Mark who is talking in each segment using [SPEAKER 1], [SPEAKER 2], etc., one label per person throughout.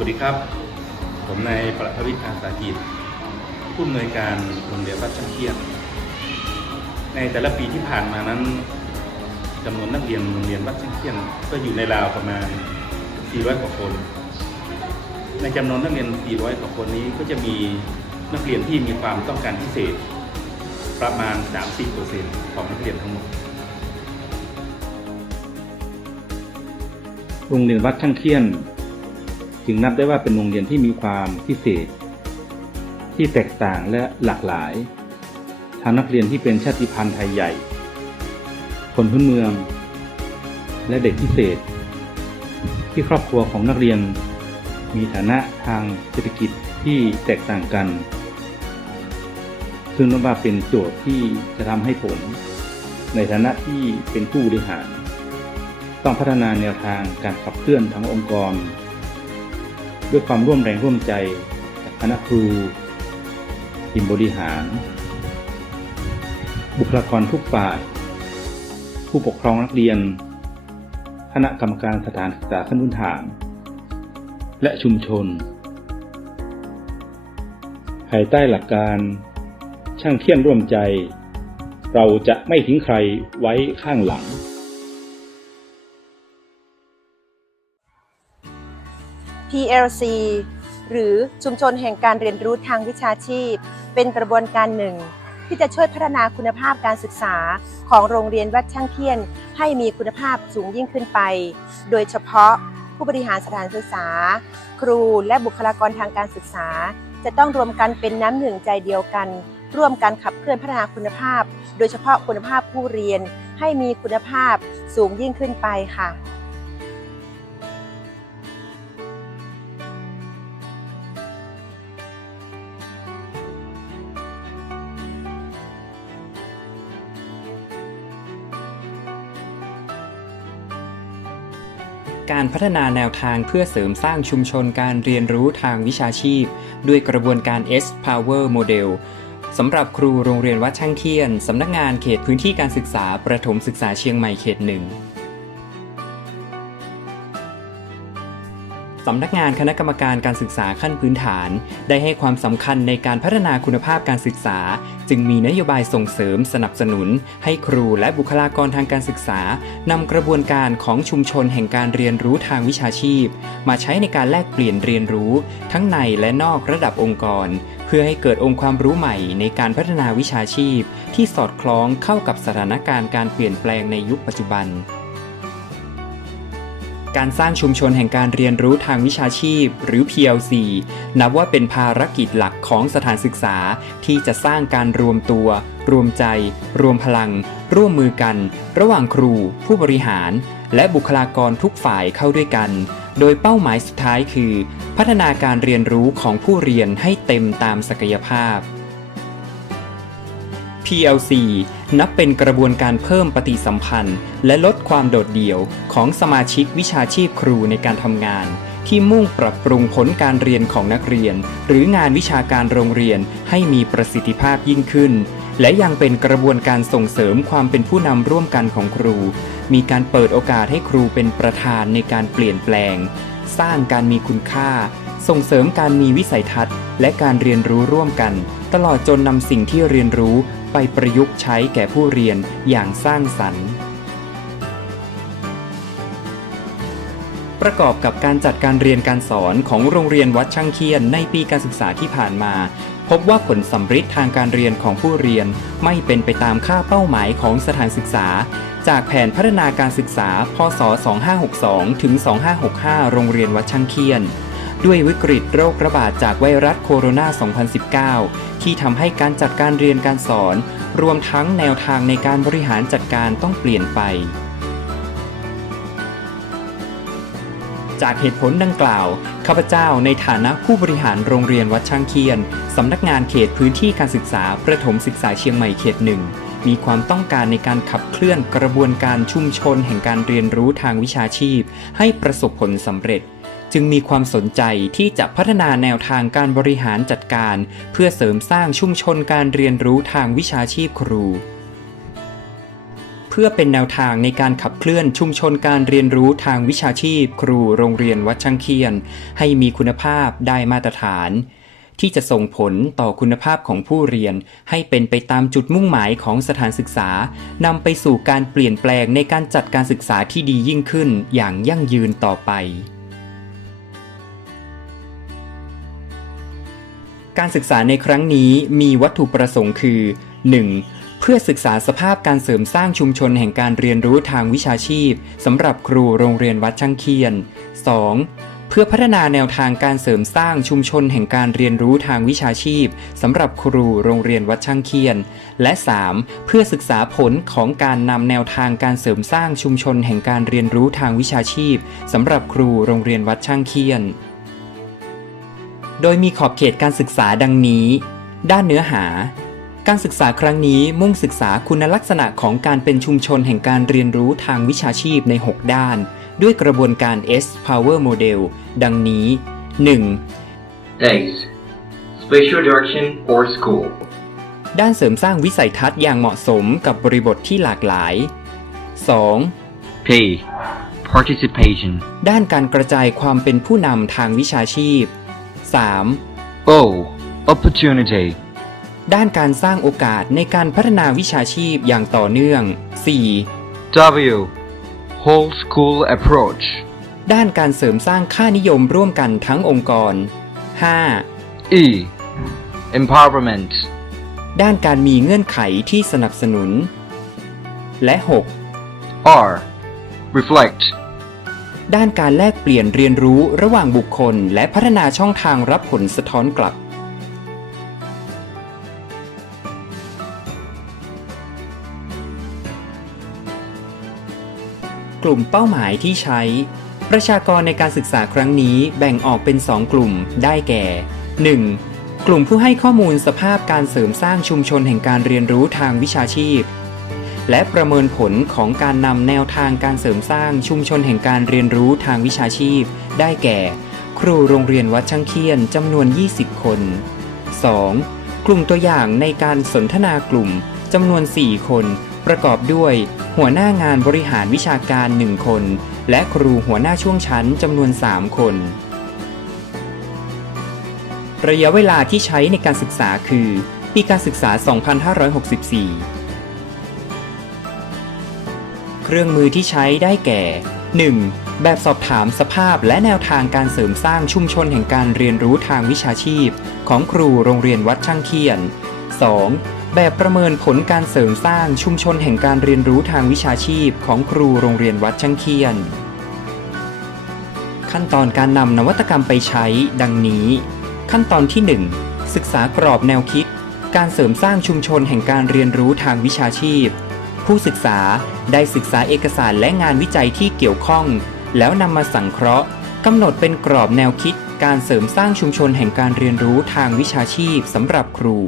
[SPEAKER 1] สวัสดีครับ ผมนายประภวิทย์อาสากิจผู้อำนวยการโรงเรียนวัดช่างเทียนในแต่ละปีที่ผ่านมานั้นจำนวนนักเรียนโรงเรียนวัดช่างเทียนก็อยู่ในราวประมาณ 400 กว่าคน ในจำนวนนักเรียน 400 กว่าคนนี้ก็จะมีนักเรียนที่มีความต้องการพิเศษ ประมาณ 30%ของนักเรียนทั้งหมดโรงเรียนวัดช่างเทียน จึงนับได้ว่าเป็นโรงเรียนที่มีความพิเศษ ที่แตกต่างและหลากหลายทั้งนักเรียนที่เป็นชาติพันธุ์ไทยใหญ่ คนพื้นเมือง และเด็กพิเศษ ที่ครอบครัวของนักเรียน มีฐานะทางเศรษฐกิจที่แตกต่างกัน ซึ่งนับว่าเป็นโจทย์ที่จะทำให้ผม ในฐานะที่เป็นผู้บริหาร ต้องพัฒนาแนวทางการขับเคลื่อนทั้งองค์กร ด้วยความร่วมแรงร่วมใจจากคณะครูทีมบริหาร บุคลากรทุกฝ่าย ผู้ปกครองนักเรียน คณะกรรมการสถานศึกษาขั้นพื้นฐาน และชุมชน ภายใต้หลักการ ช่างเที่ยนร่วมใจ เราจะไม่ทิ้งใครไว้ข้างหลัง
[SPEAKER 2] PLC หรือชุมชนแห่งการเรียนรู้ทางวิชาชีพ เป็นกระบวนการหนึ่ง ที่จะช่วยพัฒนาคุณภาพการศึกษาของโรงเรียนวัดช่างเทียน ให้มีคุณภาพสูงยิ่งขึ้นไป โดยเฉพาะผู้บริหารสถานศึกษา ครูและบุคลากรทางการศึกษา จะต้องรวมกันเป็นน้ำหนึ่งใจเดียวกัน ร่วมกันขับเคลื่อนพัฒนาคุณภาพ โดยเฉพาะคุณภาพผู้เรียนให้มีคุณภาพสูงยิ่งขึ้นไปค่ะ
[SPEAKER 3] การพัฒนาแนวทางเพื่อเสริมสร้างชุมชนการเรียนรู้ทางวิชาชีพ ด้วยกระบวนการ S Power Model สำหรับครูโรงเรียนวัดช่างเคียน สำนักงานเขตพื้นที่การศึกษาประถมศึกษาเชียงใหม่เขตหนึ่ง สำนักงานคณะกรรมการการศึกษาขั้นพื้นฐาน ได้ให้ความสำคัญในการพัฒนาคุณภาพการศึกษา จึงมีนโยบายส่งเสริมสนับสนุน ให้ครูและบุคลากรทางการศึกษานำกระบวนการของชุมชนแห่งการเรียนรู้ทางวิชาชีพ มาใช้ในการแลกเปลี่ยนเรียนรู้ ทั้งในและนอกระดับองค์กร เพื่อให้เกิดองค์ความรู้ใหม่ในการพัฒนาวิชาชีพ ที่สอดคล้องเข้ากับสถานการณ์การเปลี่ยนแปลงในยุคปัจจุบัน การสร้างชุมชนแห่งการเรียนรู้ทางวิชาชีพ หรือ PLC นับว่าเป็นภารกิจหลักของสถานศึกษาที่จะสร้างการรวมตัว รวมใจ รวมพลัง ร่วมมือกัน ระหว่างครู ผู้บริหาร และบุคลากรทุกฝ่ายเข้าด้วยกัน โดยเป้าหมายสุดท้ายคือ พัฒนาการเรียนรู้ของผู้เรียนให้เต็มตามศักยภาพ PLC นับเป็นกระบวนการเพิ่มปฏิสัมพันธ์ และลดความโดดเดี่ยวของสมาชิกวิชาชีพครูในการทำงาน ที่มุ่งปรับปรุงผลการเรียนของนักเรียน หรืองานวิชาการโรงเรียนให้มีประสิทธิภาพยิ่งขึ้น และยังเป็นกระบวนการส่งเสริมความเป็นผู้นำร่วมกันของครู มีการเปิดโอกาสให้ครูเป็นประธานในการเปลี่ยนแปลง สร้างการมีคุณค่า ส่งเสริมการมีวิสัยทัศน์ และการเรียนรู้ร่วมกัน ตลอดจนนำสิ่งที่เรียนรู้ ไปประยุกต์ใช้แก่ผู้เรียนอย่างสร้างสรรค์ ประกอบกับการจัดการเรียนการสอนของโรงเรียนวัดช่างเคียนในปีการศึกษาที่ผ่านมา พบว่าผลสัมฤทธิ์ทางการเรียนของผู้เรียนไม่เป็นไปตามค่าเป้าหมายของสถานศึกษา จากแผนพัฒนาการศึกษา พศ 2562 ถึง 2565 โรงเรียนวัดช่างเคียน ด้วยวิกฤตโรคระบาดจากไวรัสโคโรนา 2019 ที่ทำให้การจัดการเรียนการสอน รวมทั้งแนวทางในการบริหารจัดการต้องเปลี่ยนไป จากเหตุผลดังกล่าว ข้าพเจ้าในฐานะผู้บริหารโรงเรียนวัดช่างเคียน สำนักงานเขตพื้นที่การศึกษาประถมศึกษาเชียงใหม่เขตหนึ่งมีความต้องการในการขับเคลื่อนกระบวนการชุมชนแห่งการเรียนรู้ทางวิชาชีพ ให้ประสบผลสำเร็จ จึงมีความสนใจที่จะพัฒนาแนวทางการบริหารจัดการ เพื่อเสริมสร้างชุมชนการเรียนรู้ทางวิชาชีพครู เพื่อเป็นแนวทางในการขับเคลื่อนชุมชนการเรียนรู้ทางวิชาชีพ ครูโรงเรียนวัดช่างเคียน ให้มีคุณภาพได้มาตรฐาน ที่จะส่งผลต่อคุณภาพของผู้เรียน ให้เป็นไปตามจุดมุ่งหมายของสถานศึกษานำไปสู่การเปลี่ยนแปลงในการจัดการศึกษาที่ดียิ่งขึ้นอย่างยั่งยืนต่อไป การศึกษาในครั้งนี้มีวัตถุประสงค์คือ 1. เพื่อศึกษาสภาพการเสริมสร้างชุมชนแห่งการเรียนรู้ทางวิชาชีพสำหรับครูโรงเรียนวัดช่างเคียน 2. เพื่อพัฒนาแนวทางการเสริมสร้างชุมชนแห่งการเรียนรู้ทางวิชาชีพสำหรับครูโรงเรียนวัดช่างเคียน และ 3. เพื่อศึกษาผลของการนำแนวทางการเสริมสร้างชุมชนแห่งการเรียนรู้ทางวิชาชีพสำหรับครูโรงเรียนวัดช่างเคียน โดยมีขอบเขตการศึกษาดังนี้ ด้านเนื้อหา การศึกษาครั้งนี้มุ่งศึกษาคุณลักษณะของการเป็นชุมชนแห่งการเรียนรู้ทางวิชาชีพใน 6 ด้าน ด้วยกระบวนการ S Power Model ดังนี้ 1.
[SPEAKER 4] Days. Spatial direction for school.
[SPEAKER 3] ด้านเสริมสร้างวิสัยทัศน์อย่างเหมาะสมกับบริบทที่หลากหลาย 2.
[SPEAKER 4] P. Participation.
[SPEAKER 3] ด้านการกระจายความเป็นผู้นำทางวิชาชีพ 3.
[SPEAKER 4] O. Opportunity.
[SPEAKER 3] ด้านการสร้างโอกาสในการพัฒนาวิชาชีพอย่างต่อเนื่อง 4.
[SPEAKER 4] W. Whole school approach.
[SPEAKER 3] ด้านการเสริมสร้างค่านิยมร่วมกันทั้งองค์กร 5.
[SPEAKER 4] E. Empowerment.
[SPEAKER 3] ด้านการมีเงื่อนไขที่สนับสนุน และ
[SPEAKER 4] R. Reflect.
[SPEAKER 3] ด้านการแลกเปลี่ยนเรียนรู้ระหว่างบุคคล และพัฒนาช่องทางรับผลสะท้อนกลับ กลุ่มเป้าหมายที่ใช้ ประชากรในการศึกษาครั้งนี้แบ่งออกเป็น 2 กลุ่มได้แก่ 1. กลุ่มผู้ให้ข้อมูลสภาพการเสริมสร้างชุมชนแห่งการเรียนรู้ทางวิชาชีพ และประเมินผลของการนำแนวทางการเสริมสร้างชุมชนแห่งการเรียนรู้ทางวิชาชีพ ได้แก่ ครูโรงเรียนวัดช่างเคียนจำนวน 20 คน 2. กลุ่มตัวอย่างในการสนทนากลุ่มจำนวน 4 คน ประกอบด้วย หัวหน้างานบริหารวิชาการ 1 คน และครูหัวหน้าช่วงชั้นจำนวน 3 คน ระยะเวลาที่ใช้ในการศึกษาคือ ปีการศึกษา 2564 เครื่องมือที่ใช้ได้แก่ 1. แบบสอบถามสภาพและแนวทางการเสริมสร้างชุมชนแห่งการเรียนรู้ทางวิชาชีพ ของครูโรงเรียนวัดช่างเคียน 2. แบบประเมินผลการเสริมสร้างชุมชนแห่งการเรียนรู้ทางวิชาชีพ ของครูโรงเรียนวัดช่างเคียน ขั้นตอนการนำนวัตกรรมไปใช้ ดังนี้ ขั้นตอนที่ 1 ศึกษากรอบแนวคิด การเสริมสร้างชุมชนแห่งการเรียนรู้ทางวิชาชีพ ผู้ศึกษาได้ศึกษาเอกสารและงานวิจัยที่เกี่ยวข้อง แล้วนำมาสังเคราะห์กำหนดเป็นกรอบแนวคิดการเสริมสร้างชุมชนแห่งการเรียนรู้ทางวิชาชีพสำหรับครู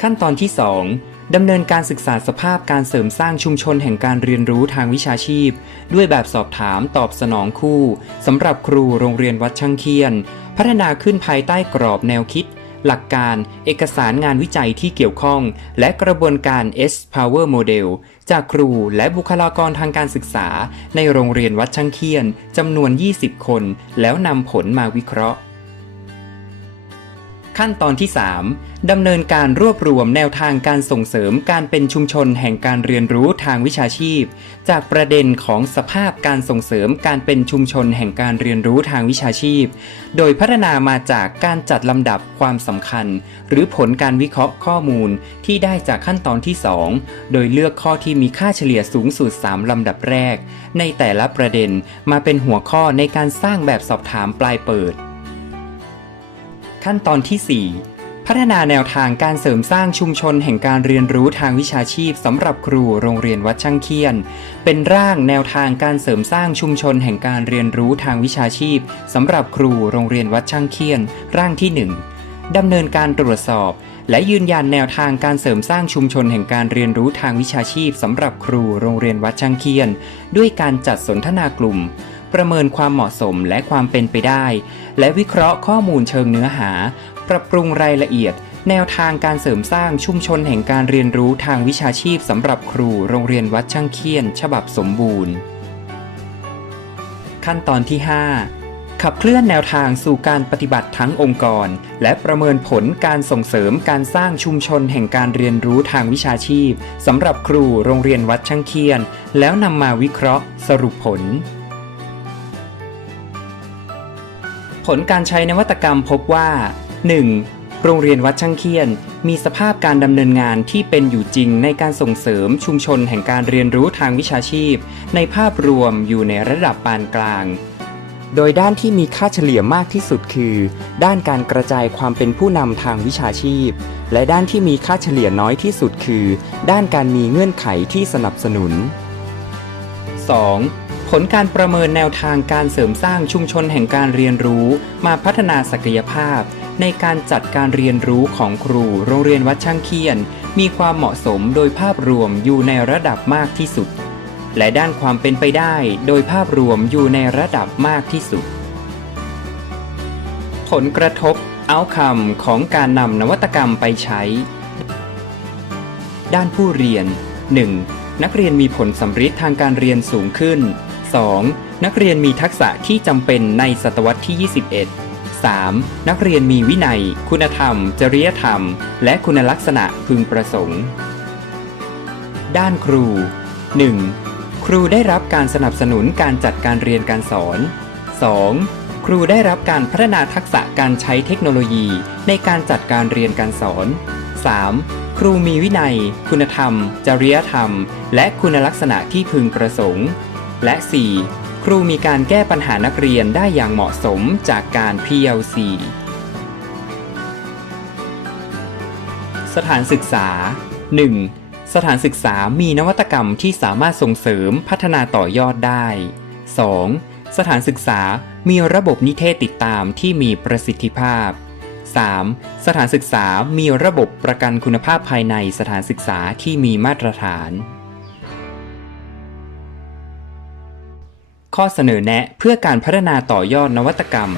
[SPEAKER 3] ขั้นตอนที่ 2ดำเนินการศึกษาสภาพการเสริมสร้างชุมชนแห่งการเรียนรู้ทางวิชาชีพ ด้วยแบบสอบถามตอบสนองคู่สำหรับครูโรงเรียนวัดช่างเคียน พัฒนาขึ้นภายใต้กรอบแนวคิด หลักการเอกสารงานวิจัยที่เกี่ยวข้อง และกระบวนการ S Power Model จากครูและบุคลากรทางการศึกษา ในโรงเรียนวัดช่างเคียนจำนวน 20 คน แล้วนำผลมาวิเคราะห์ ขั้นตอนที่ 3ดำเนินการรวบรวมแนวทางการส่งเสริมการเป็นชุมชนแห่งการเรียนรู้ทางวิชาชีพ จากประเด็นของสภาพการส่งเสริมการเป็นชุมชนแห่งการเรียนรู้ทางวิชาชีพ โดยพัฒนามาจากการจัดลำดับความสำคัญ หรือผลการวิเคราะห์ข้อมูลที่ได้จากขั้นตอนที่ 2 โดยเลือกข้อที่มีค่าเฉลี่ยสูงสุด 3 ลำดับแรก ในแต่ละประเด็นมาเป็นหัวข้อในการสร้างแบบสอบถามปลายเปิด ขั้นตอนที่ 4 พัฒนาแนวทางการเสริมสร้างชุมชนแห่งการเรียนรู้ทางวิชาชีพสำหรับครูโรงเรียนวัดช่างเคียน เป็นร่างแนวทางการเสริมสร้างชุมชนแห่งการเรียนรู้ทางวิชาชีพสำหรับครูโรงเรียนวัดช่างเคียน ร่างที่ 1ดำเนินการตรวจสอบ และยืนยันแนวทางการเสริมสร้างชุมชนแห่งการเรียนรู้ทางวิชาชีพสำหรับครูโรงเรียนวัดช่างเคียน ด้วยการจัดสนทนากลุ่ม ประเมินความเหมาะสมและความเป็นไปได้ และวิเคราะห์ข้อมูลเชิงเนื้อหา ปรับปรุงรายละเอียด แนวทางการเสริมสร้างชุมชนแห่งการเรียนรู้ทางวิชาชีพสำหรับครูโรงเรียนวัดช่างเคียน ฉบับสมบูรณ์ ขั้นตอนที่ 5ขับเคลื่อนแนวทางสู่การปฏิบัติทั้งองค์กร และประเมินผลการส่งเสริมการสร้างชุมชนแห่งการเรียนรู้ทางวิชาชีพสำหรับครูโรงเรียนวัดช่างเคียน แล้วนำมาวิเคราะห์สรุปผล ผลการใช้นวัตกรรมพบว่า 1. โรงเรียนวัดช่างเคียน มีสภาพการดำเนินงานที่เป็นอยู่จริงในการส่งเสริมชุมชนแห่งการเรียนรู้ทางวิชาชีพ ในภาพรวมอยู่ในระดับปานกลาง โดยด้านที่มีค่าเฉลี่ยมากที่สุดคือ ด้านการกระจายความเป็นผู้นำทางวิชาชีพ และด้านที่มีค่าเฉลี่ยน้อยที่สุดคือ ด้านการมีเงื่อนไขที่สนับสนุน 2. ผลการประเมินแนวทางการเสริมสร้างชุมชนแห่งการเรียนรู้ มาพัฒนาศักยภาพ ในการจัดการเรียนรู้ของครู โรงเรียนวัดช่างเคียน มีความเหมาะสมโดยภาพรวมอยู่ในระดับมากที่สุด และด้านความเป็นไปได้โดยภาพรวมอยู่ในระดับมากที่สุด ผลกระทบ outcome ของการนำนวัตกรรมไปใช้ ด้านผู้เรียน 1. นักเรียนมีผลสำฤทธิ์ทางการเรียนสูงขึ้น 2. นักเรียนมีทักษะที่จำเป็นในศตวรรษที่ 21 3. นักเรียนมีวินัย คุณธรรม จริยธรรม และคุณลักษณะพึงประสงค์ ด้านครู 1. ครูได้รับการสนับสนุนการจัดการเรียนการสอน 2. ครูได้รับการพัฒนาทักษะการใช้เทคโนโลยีในการจัดการเรียนการสอน 3. ครูมีวินัย คุณธรรม จริยธรรม และคุณลักษณะที่พึงประสงค์ และ 4. ครูมีการแก้ปัญหานักเรียนได้อย่างเหมาะสมจากการ PLC สถานศึกษา 1. สถานศึกษามีนวัตกรรมที่สามารถส่งเสริมพัฒนาต่อยอดได้ 2. สถานศึกษามีระบบนิเทศติดตามที่มีประสิทธิภาพ 3. สถานศึกษามีระบบประกันคุณภาพภายในสถานศึกษาที่มีมาตรฐาน ข้อเสนอแนะเพื่อการพัฒนาต่อยอดนวัตกรรม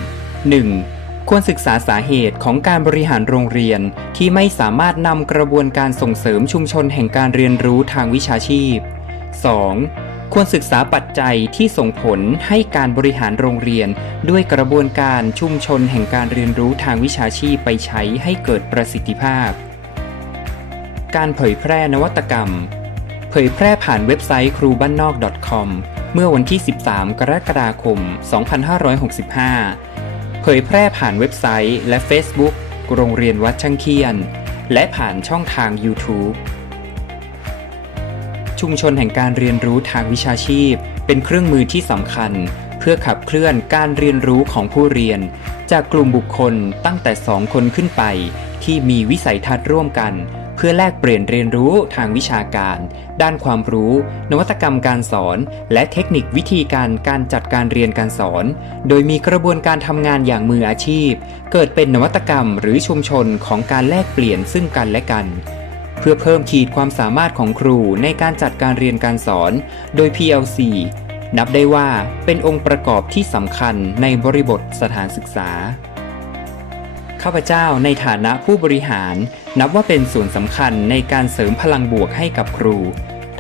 [SPEAKER 3] 1. ควรศึกษาสาเหตุของการบริหารโรงเรียนที่ไม่สามารถนำกระบวนการส่งเสริมชุมชนแห่งการเรียนรู้ทางวิชาชีพ 2. ควรศึกษาปัจจัยที่ส่งผลให้การบริหารโรงเรียน ด้วยกระบวนการชุมชนแห่งการเรียนรู้ทางวิชาชีพไปใช้ให้เกิดประสิทธิภาพ การเผยแพร่นวัตกรรม เผยแพร่ผ่านเว็บไซต์ครูบ้านนอก .com เมื่อวันที่ 13 กรกฎาคม 2565 เผยแพร่ผ่านเว็บไซต์และ Facebook โรงเรียนวัดช่างเคียน และผ่านช่องทาง YouTube ชุมชนแห่งการเรียนรู้ทางวิชาชีพ เป็นเครื่องมือที่สำคัญ เพื่อขับเคลื่อนการเรียนรู้ของผู้เรียน จากกลุ่มบุคคลตั้งแต่ 2 คนขึ้นไป ที่มีวิสัยทัศน์ร่วมกัน พื่อแลกเปลี่ยนเรียนรู้ทางวิชาการ ด้านความรู้ นวัตกรรมการสอน และเทคนิควิธีการการจัดการเรียนการสอน โดยมีกระบวนการทำงานอย่างมืออาชีพ เกิดเป็นนวัตกรรมหรือชุมชนของการแลกเปลี่ยนซึ่งกันและกันเพื่อเพิ่มขีดความสามารถของครูในการจัดการเรียนการสอน โดย PLC นับได้ว่าเป็นองค์ประกอบที่สำคัญในบริบทสถานศึกษา ข้าพเจ้าในฐานะผู้บริหาร นับว่าเป็นส่วนสำคัญในการเสริมพลังบวกให้กับครู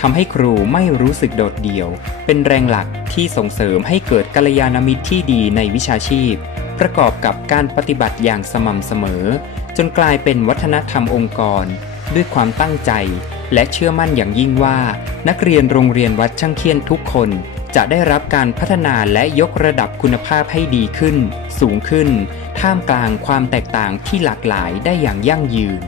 [SPEAKER 3] ทำให้ครูไม่รู้สึกโดดเดี่ยว เป็นแรงหลักที่ส่งเสริมให้เกิดกัลยาณมิตรที่ดีในวิชาชีพ ประกอบกับการปฏิบัติอย่างสม่ำเสมอ จนกลายเป็นวัฒนธรรมองค์กร ด้วยความตั้งใจ และเชื่อมั่นอย่างยิ่งว่า นักเรียนโรงเรียนวัดช่างเคียนทุกคน จะได้รับการพัฒนาและยกระดับคุณภาพให้ดีขึ้น สูงขึ้น ท่ามกลางความแตกต่างที่หลากหลายได้อย่างยั่งยืน